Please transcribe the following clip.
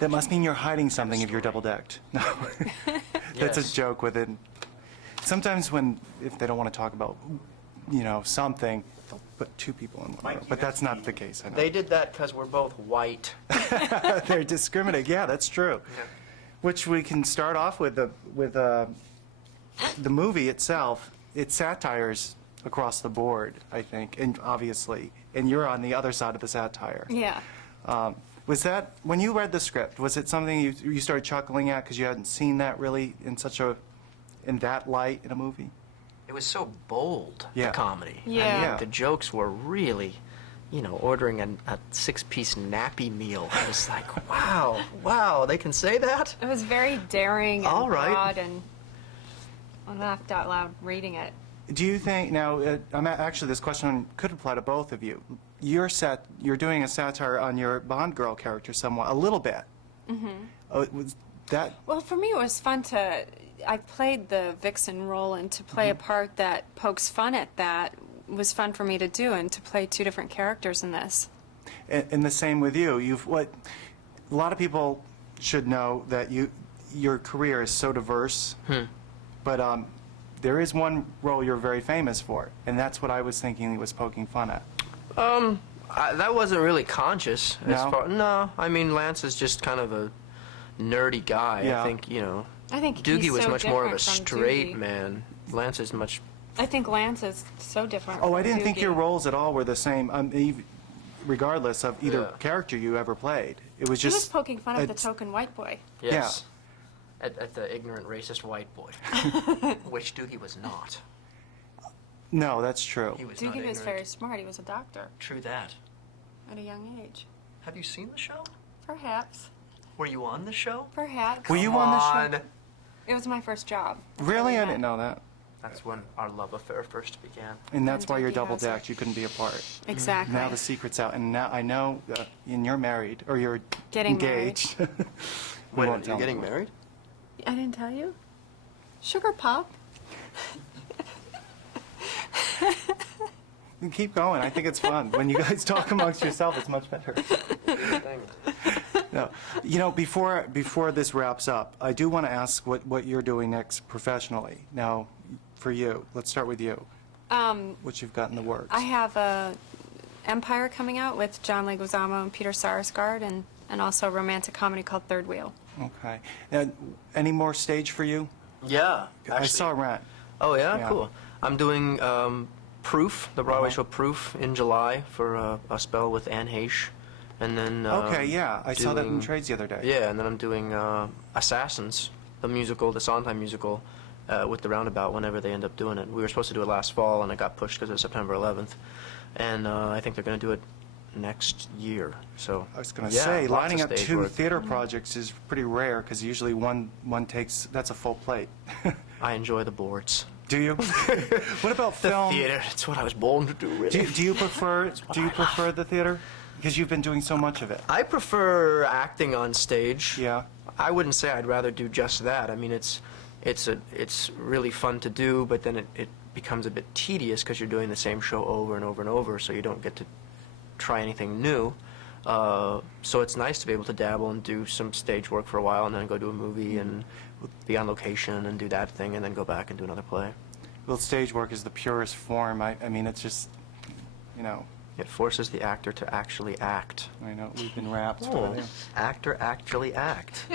That must mean you're hiding something if you're double-decked. No. That's a joke with it. Sometimes if they don't want to talk about, something, they'll put two people in one room. But that's not the case, I know. They did that because we're both white. They're discriminating. Yeah, that's true. Yeah. Which we can start off with the movie itself. It satires across the board, I think, and obviously, and you're on the other side of the satire. Yeah. Was that, when you read the script, was it something you started chuckling at because you hadn't seen that really in that light in a movie? It was so bold, Yeah. the comedy. Yeah. I mean, Yeah. the jokes were really, ordering a 6-piece nappy meal. I was like, wow, they can say that? It was very daring and All right. broad, and I laughed out loud reading it. Do you think, now, actually this question could apply to both of you. You're doing a satire on your Bond girl character somewhat, a little bit. Mm-hmm. Was that... Well, for me, it was fun to... I played the vixen role, and to play a part that pokes fun at that was fun for me to do, and to play two different characters in this. And the same with you. A lot of people should know that your career is so diverse, but there is one role you're very famous for, and that's what I was thinking he was poking fun at. That wasn't really conscious. No? No, I mean, Lance is just kind of a nerdy guy. Yeah. I think, I think Doogie he's was so much more of a different from straight Doogie. man. Lance is much... I think Lance is so different. Oh, I from didn't think Doogie. your roles at all were the same, regardless of either Yeah. character you ever played. It was He just... was poking fun at the it's- token white boy. Yes. At the ignorant, racist white boy. Which Doogie was not. No, that's true. He was not Doogie was ignorant. very smart. He was a doctor True that. at a young age. Have you seen the show? Perhaps. Were you on the show? Perhaps. Were you on the show? It was my first job. Really? I didn't know that. That's when our love affair first began. And that's And why you're Doogie has double-decked. it. You couldn't be apart. Exactly. Now the secret's out, and now I know, and you're married, or you're Getting engaged. Wait, We are won't you tell getting them. married? I didn't tell you? Sugar pop. Keep going. I think it's fun. When you guys talk amongst yourself, it's much better. No. Before this wraps up, I do want to ask what you're doing next professionally. Now, for you, let's start with you. What you've got in the works. I have a Empire coming out with John Leguizamo and Peter Sarsgaard, and also a romantic comedy called Third Wheel. Okay. Any more stage for you? Yeah. I saw Rent. Oh, yeah? Yeah. Cool. I'm doing Proof, the Broadway Uh-huh. show Proof, in July for a spell with Anne Heche. And then... Okay, yeah. I saw that in doing- trades the other day. Yeah, and then I'm doing Assassins, the musical, the Sondheim musical, with the Roundabout whenever they end up doing it. We were supposed to do it last fall, and it got pushed because of September 11th. And I think they're going to do it next year. So I was going to yeah, say, lots lining of up stage two work. theater projects is pretty rare, because usually one takes, that's a full plate. I enjoy the boards. Do you? What about The film? theater, it's what I was born to do, really. Do you prefer the theater? Because you've been doing so much of it. I prefer acting on stage. Yeah. I wouldn't say I'd rather do just that. I mean, it's really fun to do, but then it becomes a bit tedious because you're doing the same show over and over and over, so you don't get to try anything new. So it's nice to be able to dabble and do some stage work for a while, and then go do a movie and be on location and do that thing, and then go back and do another play. Well, stage work is the purest form. I mean, it's just, It forces the actor to actually act. I know we've been wrapped. Oh, actor actually act.